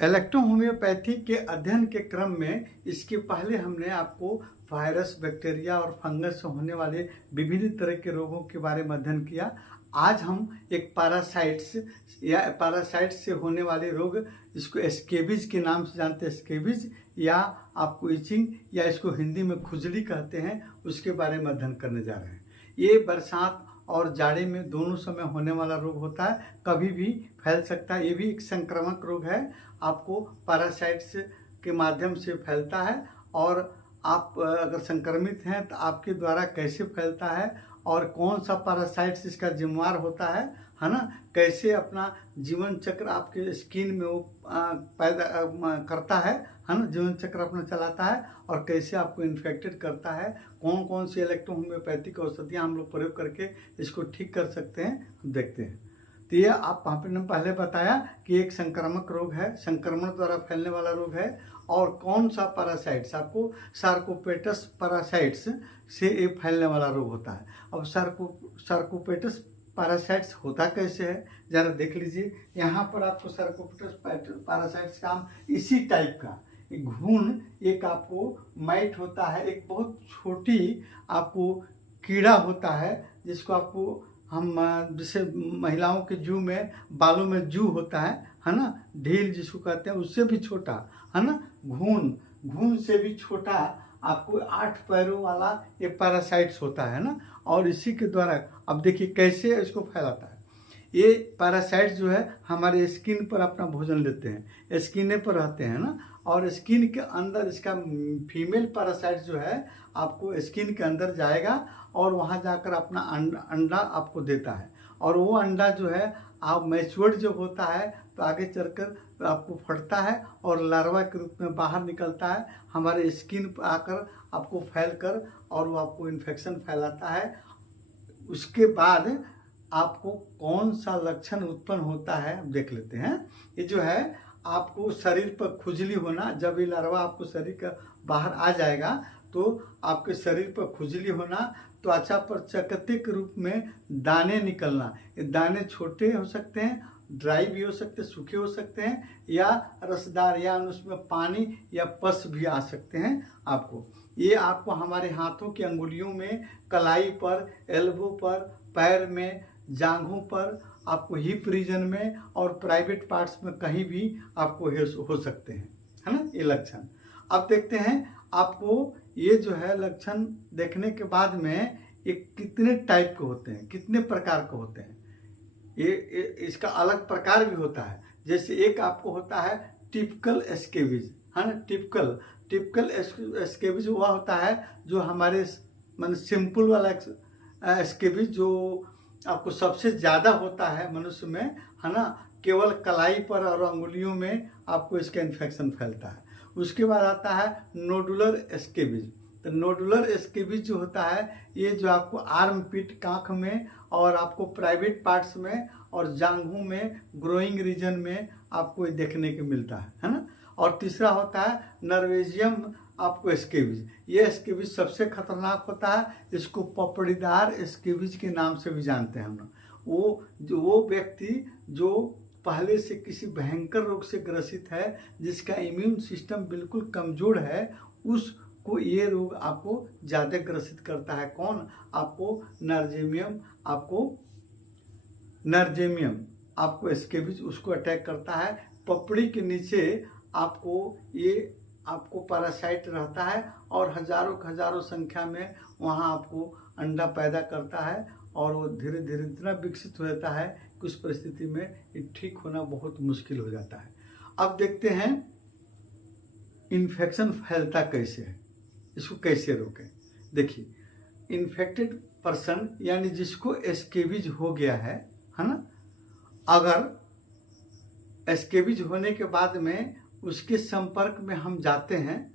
Electrohomoeopathy के अध्ययन के क्रम में इसके पहले हमने आपको वायरस, बैक्टीरिया और फंगस से होने वाले विभिन्न तरह के रोगों के बारे में अध्ययन किया। आज हम एक पैरासाइट्स से होने वाले रोग, इसको स्केबीज के नाम से जानते हैं, स्केबीज या आपको इचिंग या इसको हिंदी में खुजली कहते हैं, उसके बारे में अध्ययन करने जा रहे हैं। ये बरसात और जाड़े में दोनों समय होने वाला रोग होता है, कभी भी फैल सकता है। ये भी एक संक्रामक रोग है, आपको पैरासाइट्स के माध्यम से फैलता है। और आप अगर संक्रमित हैं तो आपके द्वारा कैसे फैलता है और कौन सा पैरासाइट्स इसका जिम्मेवार होता है ना, कैसे अपना जीवन चक्र आपके स्किन में वो पैदा करता है ना, जीवन चक्र अपना चलाता है और कैसे आपको इन्फेक्टेड करता है, कौन कौन सी इलेक्ट्रोहोम्योपैथिक औषधियाँ हम लोग प्रयोग करके इसको ठीक कर सकते हैं, हम देखते हैं। तो ये आप ने पहले बताया कि एक संक्रामक रोग है, संक्रमण द्वारा फैलने वाला रोग है। और कौन सा पैरासाइट्स, आपको सार्कोपेटस पैरासाइट्स से ये फैलने वाला रोग होता है। अब सार्कोपेटस पैरासाइट्स होता कैसे है, ज़रा देख लीजिए। यहाँ पर आपको सार्कोपेटस पैरासाइट्स का इसी टाइप का घून, एक आपको माइट होता है, एक बहुत छोटी आपको कीड़ा होता है, जिसको आपको हम जैसे महिलाओं के जू में बालों में जू होता है ना, ढील जिसको कहते हैं, उससे भी छोटा है ना, घून से भी छोटा आपको 8 पैरों वाला ये पैरासाइट्स होता है ना। और इसी के द्वारा अब देखिए कैसे इसको फैलाता है। ये पैरासाइट्स जो है हमारे स्किन पर अपना भोजन लेते हैं, स्किन पर रहते हैं ना, और स्किन के अंदर इसका फीमेल पैरासाइट्स जो है आपको स्किन के अंदर जाएगा और वहाँ जाकर अपना अंडा आपको देता है। और वो अंडा जो है आप मैच्योर्ड जब होता है तो आगे चलकर आपको फटता है और लार्वा के रूप में बाहर निकलता है, हमारे स्किन पर आकर आपको फैलकर और वो आपको इन्फेक्शन फैलाता है। उसके बाद आपको कौन सा लक्षण उत्पन्न होता है हम देख लेते हैं। ये जो है आपको शरीर पर खुजली होना, जब ये लार्वा आपको शरीर का बाहर आ जाएगा तो आपके शरीर पर खुजली होना, त्वचा पर चकत्ते के रूप में दाने निकलना। ये दाने छोटे हो सकते हैं, ड्राई भी हो सकते हैं, सूखे हो सकते हैं, या रसदार, या उसमें पानी या पस भी आ सकते हैं आपको। ये आपको हमारे हाथों की अंगुलियों में, कलाई पर, एल्बो पर, पैर में, जांघों पर, आपको हिप रीजन में और प्राइवेट पार्ट्स में कहीं भी आपको हो सकते हैं, है ना, ये लक्षण। अब देखते हैं आपको ये जो है लक्षण देखने के बाद में ये कितने टाइप के होते हैं, कितने प्रकार के होते हैं। ये इसका अलग प्रकार भी होता है। जैसे एक आपको होता है टिपिकल स्केबीज, है ना, टिपिकल स्केबीज वह होता है जो हमारे मतलब सिंपल वाला स्केबीज जो आपको सबसे ज़्यादा होता है मनुष्य में, है ना, केवल कलाई पर और अंगुलियों में आपको इसका इन्फेक्शन फैलता है। उसके बाद आता है नोडुलर स्केबीज। तो नोडुलर स्केबीज जो होता है ये जो आपको आर्म पिट, कांख में और आपको प्राइवेट पार्ट्स में और जांघों में, ग्रोइंग रीजन में आपको ये देखने को मिलता है ना। और तीसरा होता है नर्वेजियम आपको स्केबीज। ये स्केबीज सबसे खतरनाक होता है, इसको पपड़ीदार स्केबीज के नाम से भी जानते हैं हम लोग। वो व्यक्ति जो पहले से किसी भयंकर रोग से ग्रसित है, जिसका इम्यून सिस्टम बिल्कुल कमजोर है, उसको ये रोग आपको ज़्यादा ग्रसित करता है। कौन? आपको नर्जेमियम आपको स्केबीज उसको अटैक करता है। पपड़ी के नीचे आपको पैरासाइट रहता है और हजारों संख्या में वहाँ आपको अंडा पैदा करता है और वो धीरे धीरे इतना विकसित हो जाता है कि उस परिस्थिति में ये ठीक होना बहुत मुश्किल हो जाता है। अब देखते हैं इन्फेक्शन फैलता कैसे है, इसको कैसे रोकें। देखिए, इन्फेक्टेड पर्सन यानी जिसको स्केबीज हो गया है ना, अगर स्केबीज होने के बाद में उसके संपर्क में हम जाते हैं,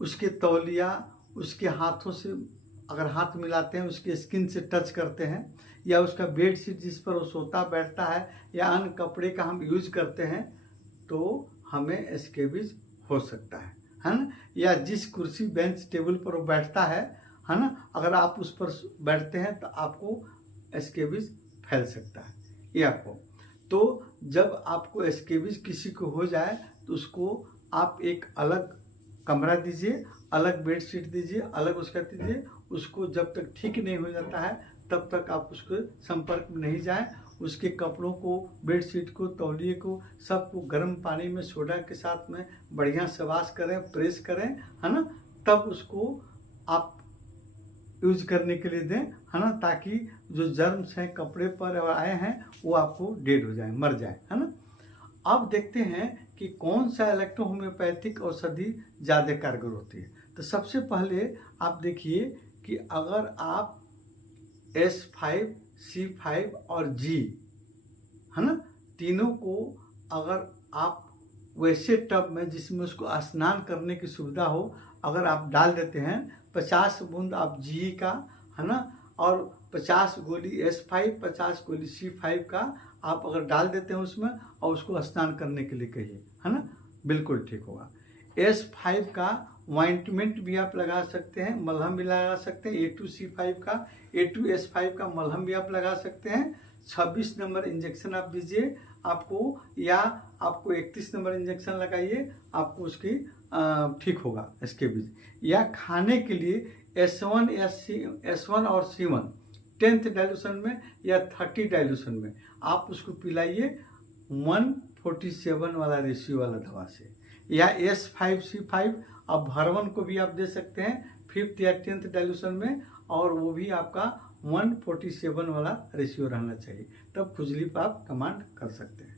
उसके तौलिया, उसके हाथों से अगर हाथ मिलाते हैं, उसके स्किन से टच करते हैं, या उसका बेडशीट जिस पर वो सोता बैठता है या अन्य कपड़े का हम यूज करते हैं, तो हमें स्केबीज हो सकता है ना। या जिस कुर्सी, बेंच, टेबल पर वो बैठता है ना, अगर आप उस पर बैठते हैं तो आपको स्केबीज फैल सकता है। ये आपको तो जब आपको स्केबीज किसी को हो जाए तो उसको आप एक अलग कमरा दीजिए, अलग बेड शीट दीजिए, अलग उसका दीजिए। उसको जब तक ठीक नहीं हो जाता है तब तक आप उसके संपर्क में नहीं जाएं। उसके कपड़ों को, बेडशीट को, तौलिए को, सबको गर्म पानी में सोडा के साथ में बढ़िया से वॉश करें, प्रेस करें, है ना। तब उसको आप यूज करने के लिए दें, है ना, ताकि जो जर्म्स हैं कपड़े पर आए हैं वो आपको डेड हो जाए, मर जाए, है ना। अब देखते हैं कि कौन सा इलेक्ट्रो होम्योपैथिक औषधि ज़्यादा कारगर होती है। तो सबसे पहले आप देखिए कि अगर आप S5, C5 और G, है ना, तीनों को अगर आप वैसे टब में जिसमें उसको स्नान करने की सुविधा हो, अगर आप डाल देते हैं 50 बूंद आप G का, है ना, और 50 गोली S5, 50 गोली C5 का आप अगर डाल देते हैं उसमें और उसको स्नान करने के लिए कहिए, है ना, बिल्कुल ठीक होगा। S5 का ऑइंटमेंट भी आप लगा सकते हैं, मलहम भी लगा सकते हैं। A2C5 का, A2S5 का मलहम भी आप लगा सकते हैं। 26 नंबर इंजेक्शन आप दीजिए आपको, या आपको 31 नंबर इंजेक्शन लगाइए, आपको उसकी ठीक होगा इसके बीच। या खाने के लिए S1 या S1 और C1 10th डाइल्यूशन में या 30 डाइल्यूशन में आप उसको पिलाइए 147 वाला रेशियो वाला दवा से। या S5C5 अब हरवन को भी आप दे सकते हैं 5th या 10th डाइल्यूशन में, और वो भी आपका 147 वाला रेशियो रहना चाहिए, तब खुजली पर आप कमांड कर सकते हैं।